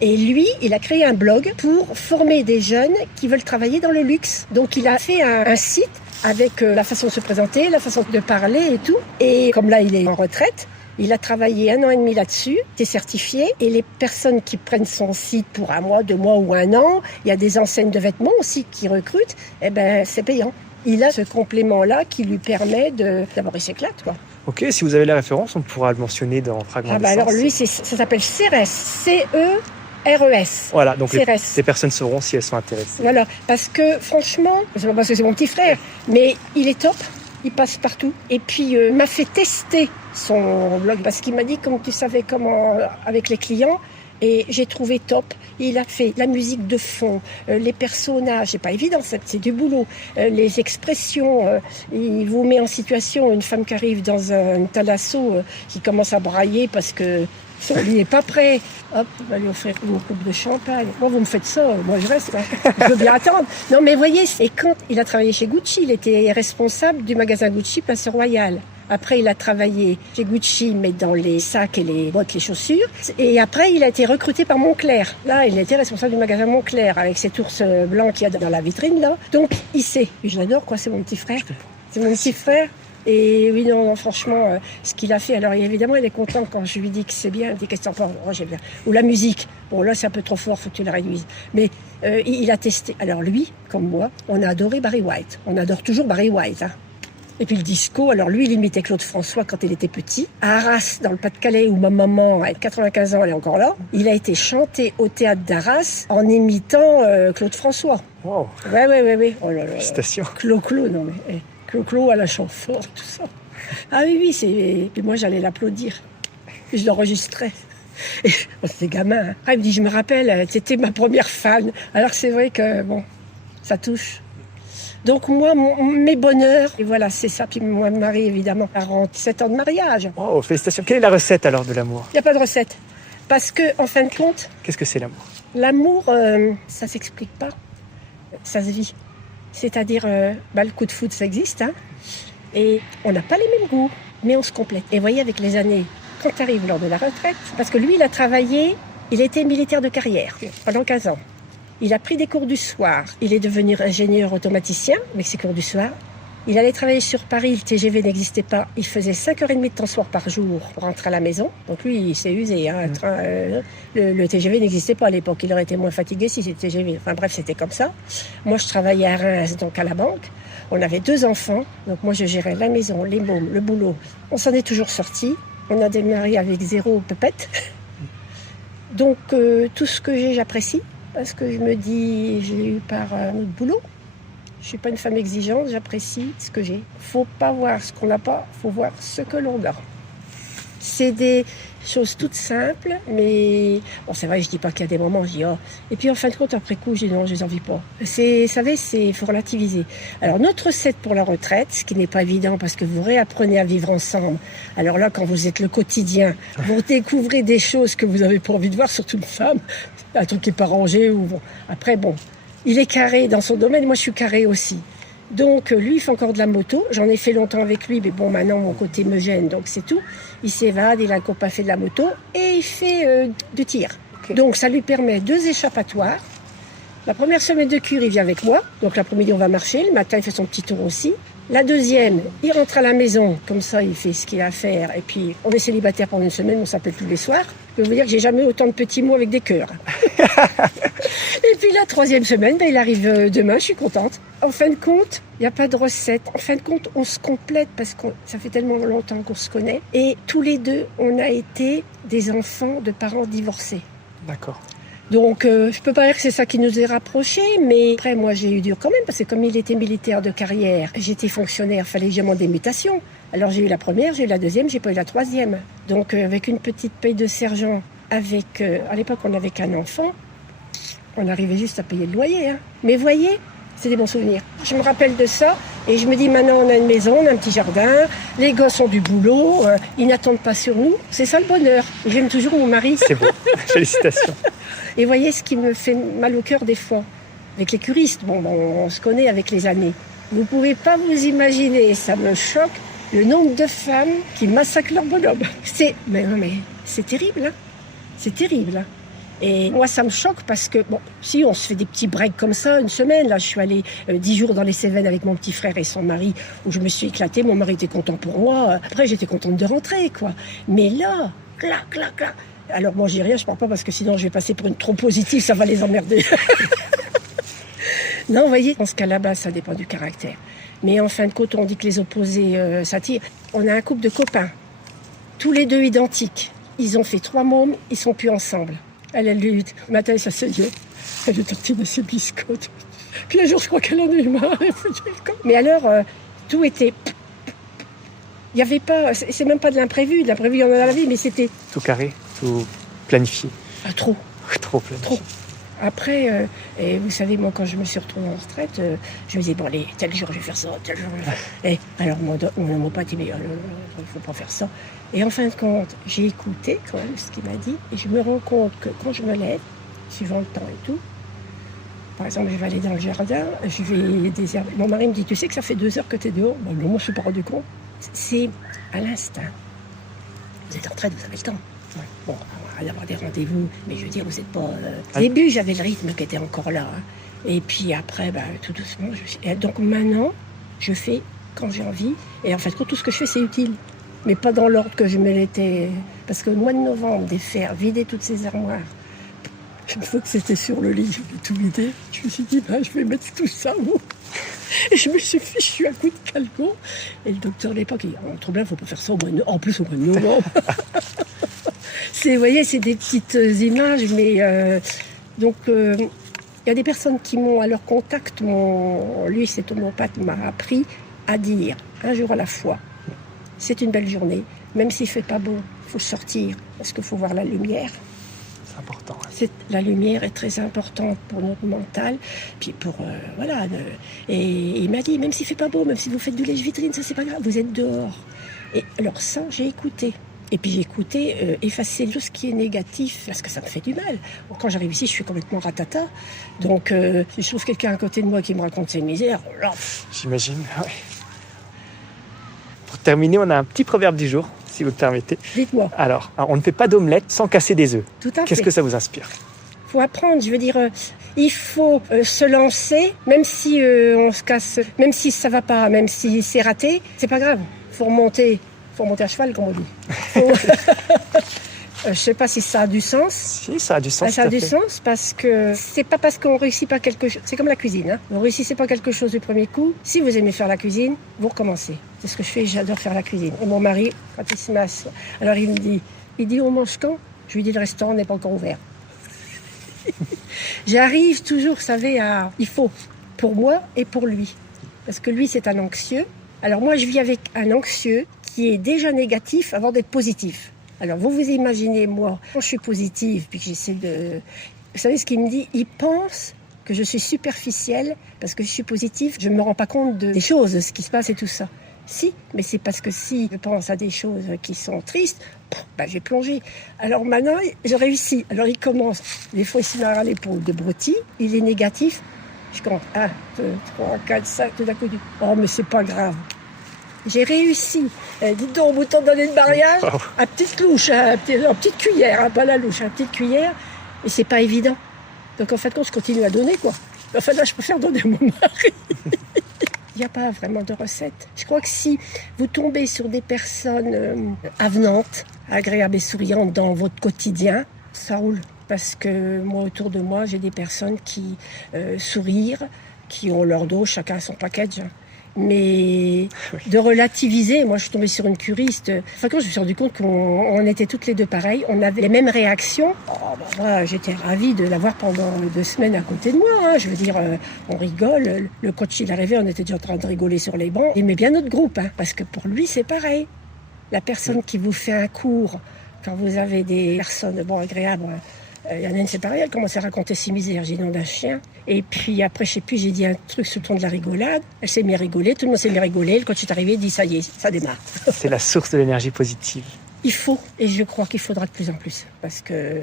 Et lui, il a créé un blog pour former des jeunes qui veulent travailler dans le luxe. Donc il a fait un site avec la façon de se présenter, la façon de parler et tout. Et comme là, il est en retraite, il a travaillé 1 an et demi là-dessus, il est certifié. Et les personnes qui prennent son site pour 1 mois, 2 mois ou 1 an, il y a des enseignes de vêtements aussi qui recrutent, c'est payant. Il a ce complément-là qui lui permet d'abord, il s'éclate, quoi. Ok, si vous avez la référence, on pourra le mentionner dans Fragment d'essence. Alors lui, ça s'appelle CERES, C-E-R-E-S. Voilà, donc CERES. les personnes sauront si elles sont intéressées. Voilà, parce que franchement, c'est pas parce que c'est mon petit frère, mais il est top, il passe partout. Et puis, m'a fait tester son blog, parce qu'il m'a dit, comme tu savais comment, avec les clients, et j'ai trouvé top. Il a fait la musique de fond, les personnages, c'est pas évident, c'est du boulot. Les expressions, il vous met en situation une femme qui arrive dans un thalasso, qui commence à brailler parce que son lit n'est pas prêt. Hop, on va lui offrir une coupe de champagne. Moi, vous me faites ça, moi je reste. Je peux bien attendre. Non, mais voyez, et quand il a travaillé chez Gucci, il était responsable du magasin Gucci Place Royale. Après, il a travaillé chez Gucci, mais dans les sacs et les bottes, les chaussures. Et après, il a été recruté par Moncler. Là, il était responsable du magasin Moncler, avec cet ours blanc qu'il y a dans la vitrine, là. Donc, il sait. Et je l'adore, quoi, c'est mon petit frère. C'est mon petit frère. Et oui, non, franchement, ce qu'il a fait. Alors, évidemment, il est content quand je lui dis que c'est bien. Il dit, qu'est-ce que t'en penses ? Oh, j'aime bien. Ou la musique. Bon, là, c'est un peu trop fort, faut que tu la réduises. Mais il a testé. Alors, lui, comme moi, on a adoré Barry White. On adore toujours Barry White, hein. Et puis le disco, alors lui, il imitait Claude François quand il était petit. À Arras, dans le Pas-de-Calais, où ma maman, à 95 ans, elle est encore là, il a été chanté au théâtre d'Arras en imitant Claude François. Wow. Ouais. Oh là là. Félicitations. Clo-Clo, non mais... Clo-Clo à la chanson, tout ça. Ah oui, c'est... Puis moi, j'allais l'applaudir. Je l'enregistrais. Et c'était gamin. Hein. Ah, il me dit, je me rappelle, c'était ma première fan. Alors c'est vrai que, bon, ça touche. Donc moi, mes bonheurs, et voilà, c'est ça. Puis mon mari, évidemment, 47 ans de mariage. Oh, félicitations. Quelle est la recette alors de l'amour ? Il n'y a pas de recette. Parce que, en fin de compte... Qu'est-ce que c'est l'amour ? L'amour, ça s'explique pas. Ça se vit. C'est-à-dire, le coup de foudre, ça existe. Hein, et on n'a pas les mêmes goûts, mais on se complète. Et vous voyez, avec les années, quand tu arrives lors de la retraite, parce que lui, il a travaillé, il était militaire de carrière pendant 15 ans. Il a pris des cours du soir. Il est devenu ingénieur automaticien avec ses cours du soir. Il allait travailler sur Paris, le TGV n'existait pas. Il faisait 5h30 de transport par jour pour rentrer à la maison. Donc lui, il s'est usé. Hein. Le TGV n'existait pas à l'époque. Il aurait été moins fatigué si c'était TGV. Enfin bref, c'était comme ça. Moi, je travaillais à Reims, donc à la banque. On avait 2 enfants. Donc moi, je gérais la maison, les mômes, le boulot. On s'en est toujours sortis. On a démarré avec 0 pépette. Donc tout ce que j'ai, j'apprécie. Parce que je me dis, j'ai eu par un autre boulot. Je suis pas une femme exigeante, j'apprécie ce que j'ai. Faut pas voir ce qu'on n'a pas, faut voir ce que l'on a. C'est des choses toutes simples, mais bon, c'est vrai, je dis pas qu'il y a des moments, je dis oh. Et puis en fin de compte, après coup, je dis non, je les envie pas. Vous savez, faut relativiser. Alors notre recette pour la retraite, ce qui n'est pas évident parce que vous réapprenez à vivre ensemble. Alors là, quand vous êtes le quotidien, vous découvrez des choses que vous n'avez pas envie de voir, surtout une femme, un truc qui n'est pas rangé ou bon. Après, bon, il est carré dans son domaine, moi je suis carré aussi. Donc lui, il fait encore de la moto. J'en ai fait longtemps avec lui, mais bon, maintenant, mon côté me gêne, donc c'est tout. Il s'évade, il a un copain fait de la moto et il fait du tir. Okay. Donc ça lui permet 2 échappatoires. La première semaine de cure, il vient avec moi. Donc l'après-midi, on va marcher. Le matin, il fait son petit tour aussi. La deuxième, il rentre à la maison. Comme ça, il fait ce qu'il a à faire. Et puis, on est célibataire pendant une semaine, on s'appelle tous les soirs. Je peux vous dire que j'ai jamais autant de petits mots avec des cœurs. Et puis la 3e semaine, il arrive demain, je suis contente. En fin de compte, il n'y a pas de recette. En fin de compte, on se complète parce que ça fait tellement longtemps qu'on se connaît. Et tous les deux, on a été des enfants de parents divorcés. D'accord. Donc, je peux pas dire que c'est ça qui nous est rapprochés, mais après, moi, j'ai eu dur quand même, parce que comme il était militaire de carrière, j'étais fonctionnaire, fallait que je demande des mutations. Alors, j'ai eu la première, j'ai eu la deuxième, j'ai pas eu la troisième. Donc, avec une petite paye de sergent, à l'époque, on n'avait qu'un enfant, on arrivait juste à payer le loyer. Hein. Mais voyez, c'est des bons souvenirs. Je me rappelle de ça, et je me dis, maintenant, on a une maison, on a un petit jardin, les gosses ont du boulot, ils n'attendent pas sur nous. C'est ça le bonheur. J'aime toujours mon mari. C'est beau, félicitations. Et voyez ce qui me fait mal au cœur des fois, avec les curistes, on se connaît avec les années. Vous ne pouvez pas vous imaginer, ça me choque, le nombre de femmes qui massacrent leur bonhomme. Mais c'est terrible, hein. C'est terrible. Hein. Et moi, ça me choque parce que, si on se fait des petits breaks comme ça, une semaine, là, je suis allée 10 jours dans les Cévennes avec mon petit frère et son mari, où je me suis éclatée, mon mari était content pour moi, après j'étais contente de rentrer, quoi. Mais là, clac. Alors moi, je dis rien, je parle pas parce que sinon je vais passer pour une trop positive, ça va les emmerder. Non, vous voyez, dans ce cas-là, ça dépend du caractère. Mais en fin de compte, on dit que les opposés s'attirent. On a un couple de copains, tous les deux identiques. Ils ont fait 3 mômes, ils sont plus ensemble. Elle lutte. Le matin, elle s'asseyait. Elle tartinait ses biscottes. Puis un jour, je crois qu'elle en a eu marre. Mais alors, tout était... Il n'y avait pas... C'est même pas de l'imprévu. De l'imprévu, il y en a dans la vie, mais c'était... Tout carré, tout planifié. Ah, trop. Trop planifié. Trop. Après, et vous savez, moi, quand je me suis retrouvée en retraite, je me disais, bon, allez, tel jour, je vais faire ça, tel jour, je vais faire ça. Et alors, mon mot pas dit, mais il ne faut pas faire ça. Et en fin de compte, j'ai écouté quand même ce qu'il m'a dit, et je me rends compte que quand je me lève, suivant le temps et tout, par exemple, je vais aller dans le jardin, je vais désherber. Mon mari me dit, tu sais que ça fait 2 heures que tu es dehors? Non, moi, je ne suis pas rendu compte. C'est à l'instinct. Vous êtes en retraite, vous avez le temps. Ouais. Bon, on va avoir des rendez-vous, mais je veux dire, vous n'êtes pas... Au début, j'avais le rythme qui était encore là. Hein. Et puis après, tout doucement, donc maintenant, je fais quand j'ai envie. Et en fait, tout ce que je fais, c'est utile. Mais pas dans l'ordre que je me l'étais... Parce que le mois de novembre, vider toutes ces armoires, une fois que c'était sur le lit, je vais tout vider. Je me suis dit, je vais mettre tout ça où? Et je me suis fichu un coup de calgon. Et le docteur à l'époque, il dit, trop bien, il ne faut pas faire ça au mois de novembre. Vous voyez, c'est des petites images, mais... donc, il y a des personnes qui m'ont, à leur contact, lui, cet homméopathe, m'a appris à dire, un jour à la fois, c'est une belle journée, même s'il ne fait pas beau, il faut sortir, parce qu'il faut voir la lumière. C'est important. Hein. La lumière est très importante pour notre mental, puis pour, voilà. Et il m'a dit, même s'il ne fait pas beau, même si vous faites du lèche-vitrine, ça c'est pas grave, vous êtes dehors. Et alors ça, j'ai écouté. Et puis j'ai écouté effacer tout ce qui est négatif, parce que ça me fait du mal. Quand j'arrive ici, je suis complètement ratata. Donc, si je trouve quelqu'un à côté de moi qui me raconte ses misères, là... J'imagine, oui. Pour terminer, on a un petit proverbe du jour, si vous le permettez. Dites-moi. Alors, on ne fait pas d'omelette sans casser des œufs. Tout à fait. Qu'est-ce que ça vous inspire? Il faut apprendre, je veux dire, il faut se lancer, même si on se casse, même si ça va pas, même si c'est raté, c'est pas grave. Il faut remonter à cheval, comme on dit. Je sais pas si ça a du sens. Si, ça a du sens. Ça a du sens parce que c'est pas parce qu'on réussit pas quelque chose. C'est comme la cuisine. Hein. Vous réussissez pas quelque chose du premier coup. Si vous aimez faire la cuisine, vous recommencez. C'est ce que je fais. J'adore faire la cuisine. Et mon mari, quand il se masse, alors il me dit, on mange quand? Je lui dis, le restaurant n'est pas encore ouvert. J'arrive toujours, vous savez, il faut. pour moi et pour lui. Parce que lui, c'est un anxieux. Alors moi, je vis avec un anxieux qui est déjà négatif avant d'être positif. Alors vous imaginez, moi, quand je suis positive, puis que j'essaie de... Vous savez ce qu'il me dit ? Il pense que je suis superficielle parce que je suis positive. Je ne me rends pas compte des choses, de ce qui se passe et tout ça. Si, mais c'est parce que si je pense à des choses qui sont tristes, j'ai plongé. Alors maintenant, je réussis. Alors il commence, des fois il se met à l'épaule de broutille, il est négatif. Je compte 1, 2, 3, 4, 5, tout d'un coup, oh mais c'est pas grave. J'ai réussi. Dites donc, au bouton donner de mariage, à petite louche, à petite cuillère, pas la louche, à petite cuillère, et c'est pas évident. Donc en fait, je continue à donner, quoi. Enfin là, je préfère donner à mon mari. Il n'y a pas vraiment de recette. Je crois que si vous tombez sur des personnes avenantes, agréables et souriantes dans votre quotidien, ça roule. Parce que moi, autour de moi, j'ai des personnes qui sourient, qui ont leur dos, chacun son package. Mais de relativiser, moi je suis tombée sur une curiste, quand je me suis rendu compte qu'on était toutes les deux pareilles, on avait les mêmes réactions. Moi j'étais ravie de l'avoir pendant 2 semaines à côté de moi, Je veux dire, on rigole, le coach il arrivait, on était déjà en train de rigoler sur les bancs. Il aimait bien notre groupe, parce que pour lui c'est pareil. La personne qui vous fait un cours, quand vous avez des personnes agréables, il y en a une, c'est pareil, elle commence à raconter ses misères, j'ai le nom d'un chien. Et puis après, je sais plus, j'ai dit un truc sur le ton de la rigolade. Elle s'est mise à rigoler, tout le monde s'est mis à rigoler. Le coach est arrivé, il dit ça y est, ça démarre. C'est la source de l'énergie positive. Il faut, et je crois qu'il faudra de plus en plus. Parce que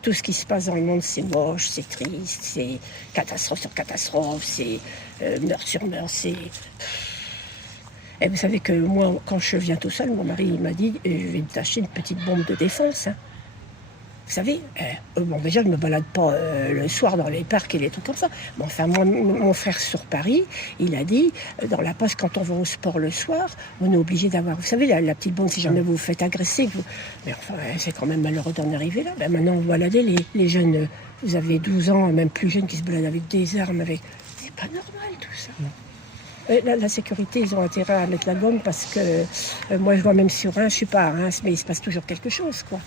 tout ce qui se passe dans le monde, c'est moche, c'est triste, c'est catastrophe sur catastrophe, c'est meurtre sur meurtre, c'est... Et vous savez que moi, quand je viens tout seul, mon mari il m'a dit, je vais me tâcher une petite bombe de défense, Vous savez, déjà, je ne me balade pas le soir dans les parcs et les trucs comme ça. Mais enfin, mon frère sur Paris, il a dit, dans la poste, quand on va au sport le soir, on est obligé d'avoir, vous savez, la petite bombe, si jamais vous vous faites agresser. Mais enfin, c'est quand même malheureux d'en arriver là. Maintenant, vous baladez les jeunes, vous avez 12 ans, même plus jeunes, qui se baladent avec des armes, c'est pas normal tout ça. La sécurité, ils ont intérêt à mettre la gomme parce que moi, je vois même sur Reims, je suis pas à Reims, mais il se passe toujours quelque chose, quoi.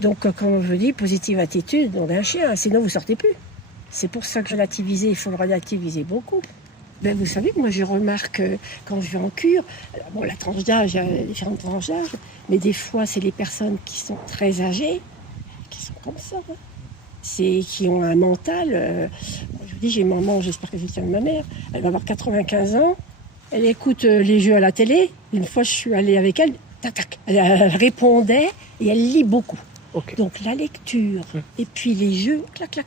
Donc, comme je dis, positive attitude, on est un chien, sinon vous sortez plus. C'est pour ça que relativiser, il faut le relativiser beaucoup. Vous savez que moi, je remarque quand je vais en cure, la tranche d'âge, il y a différentes tranches d'âge, mais des fois, c'est les personnes qui sont très âgées, qui sont comme ça, qui ont un mental. Je vous dis, j'ai maman, j'espère que je tiens de ma mère, elle va avoir 95 ans, elle écoute les jeux à la télé. Une fois, je suis allée avec elle, tac, elle répondait et elle lit beaucoup. Okay. Donc la lecture et puis les jeux, clac.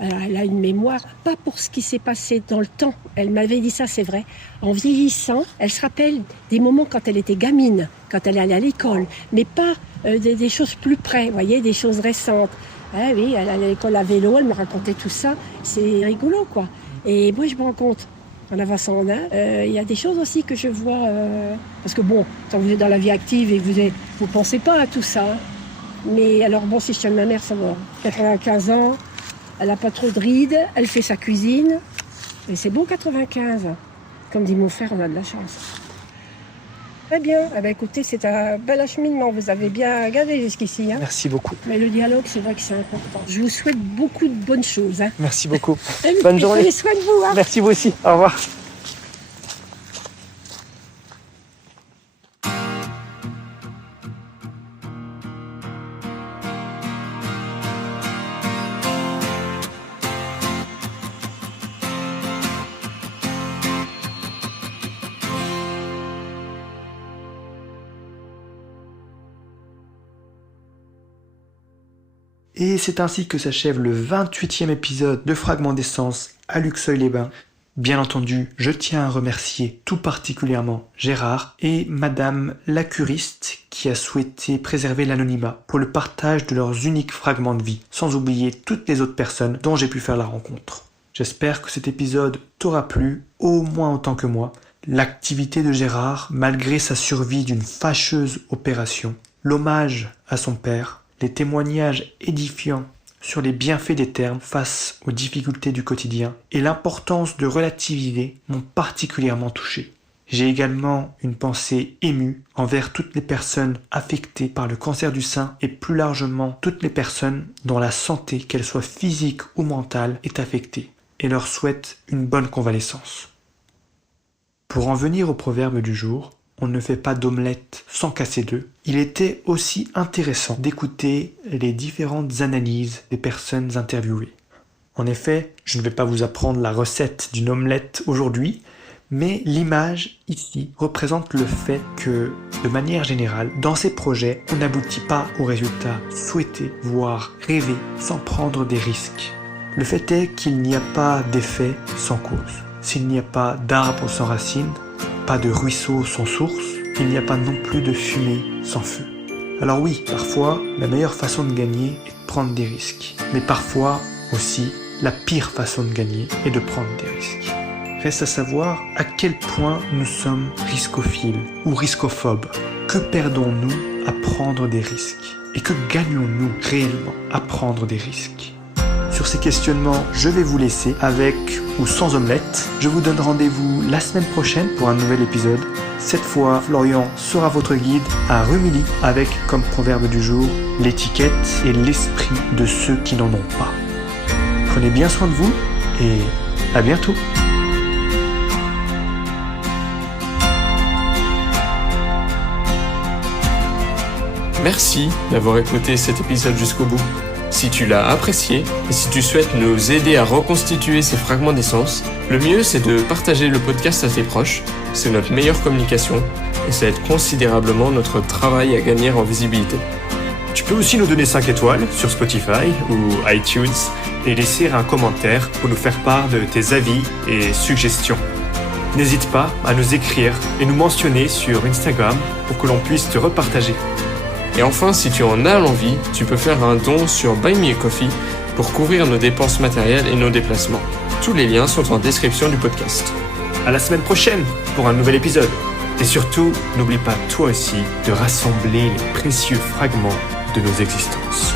Alors, elle a une mémoire, pas pour ce qui s'est passé dans le temps. Elle m'avait dit ça, c'est vrai. En vieillissant, elle se rappelle des moments quand elle était gamine, quand elle allait à l'école, mais pas des choses plus près, vous voyez, des choses récentes. Oui, elle allait à l'école à vélo, elle me racontait tout ça. C'est rigolo, quoi. Et moi, je me rends compte, en avançant en âge, il y a des choses aussi que je vois... parce que bon, quand vous êtes dans la vie active et que vous pensez pas à tout ça. Mais alors bon, si je tiens de ma mère, ça va. 95 ans, elle n'a pas trop de rides, elle fait sa cuisine. Et c'est bon, 95. Comme dit mon frère, on a de la chance. Très bien. Écoutez, c'est un bel acheminement. Vous avez bien regardé jusqu'ici. Merci beaucoup. Mais le dialogue, c'est vrai que c'est important. Je vous souhaite beaucoup de bonnes choses. Merci beaucoup. Bonne journée. Prenez soin de vous. Merci vous aussi. Au revoir. Et c'est ainsi que s'achève le 28e épisode de Fragments d'essence à Luxeuil-les-Bains. Bien entendu, je tiens à remercier tout particulièrement Gérard et Madame la curiste qui a souhaité préserver l'anonymat pour le partage de leurs uniques fragments de vie, sans oublier toutes les autres personnes dont j'ai pu faire la rencontre. J'espère que cet épisode t'aura plu, au moins autant que moi. L'activité de Gérard, malgré sa survie d'une fâcheuse opération, l'hommage à son père, les témoignages édifiants sur les bienfaits des termes face aux difficultés du quotidien et l'importance de relativiser m'ont particulièrement touché. J'ai également une pensée émue envers toutes les personnes affectées par le cancer du sein et plus largement toutes les personnes dont la santé, qu'elle soit physique ou mentale, est affectée. et leur souhaite une bonne convalescence. Pour en venir au proverbe du jour, on ne fait pas d'omelette sans casser d'œufs. Il était aussi intéressant d'écouter les différentes analyses des personnes interviewées. En effet, je ne vais pas vous apprendre la recette d'une omelette aujourd'hui, mais l'image ici représente le fait que, de manière générale, dans ces projets, on n'aboutit pas aux résultats souhaités, voire rêvés, sans prendre des risques. Le fait est qu'il n'y a pas d'effet sans cause. S'il n'y a pas d'arbre sans racines, pas de ruisseau sans source, il n'y a pas non plus de fumée sans feu. Alors oui, parfois, la meilleure façon de gagner est de prendre des risques. Mais parfois aussi, la pire façon de gagner est de prendre des risques. Reste à savoir à quel point nous sommes riscophiles ou riscophobes. Que perdons-nous à prendre des risques? Et que gagnons-nous réellement à prendre des risques? Sur ces questionnements, je vais vous laisser avec ou sans omelette. Je vous donne rendez-vous la semaine prochaine pour un nouvel épisode. Cette fois, Florian sera votre guide à Rumilly avec comme proverbe du jour l'étiquette et l'esprit de ceux qui n'en ont pas. Prenez bien soin de vous et à bientôt. Merci d'avoir écouté cet épisode jusqu'au bout. Si tu l'as apprécié et si tu souhaites nous aider à reconstituer ces fragments d'essence, le mieux c'est de partager le podcast à tes proches. C'est notre meilleure communication et ça aide considérablement notre travail à gagner en visibilité. Tu peux aussi nous donner 5 étoiles sur Spotify ou iTunes et laisser un commentaire pour nous faire part de tes avis et suggestions. N'hésite pas à nous écrire et nous mentionner sur Instagram pour que l'on puisse te repartager. Et enfin, si tu en as l'envie, tu peux faire un don sur Buy Me a Coffee pour couvrir nos dépenses matérielles et nos déplacements. Tous les liens sont en description du podcast. À la semaine prochaine pour un nouvel épisode. Et surtout, n'oublie pas toi aussi de rassembler les précieux fragments de nos existences.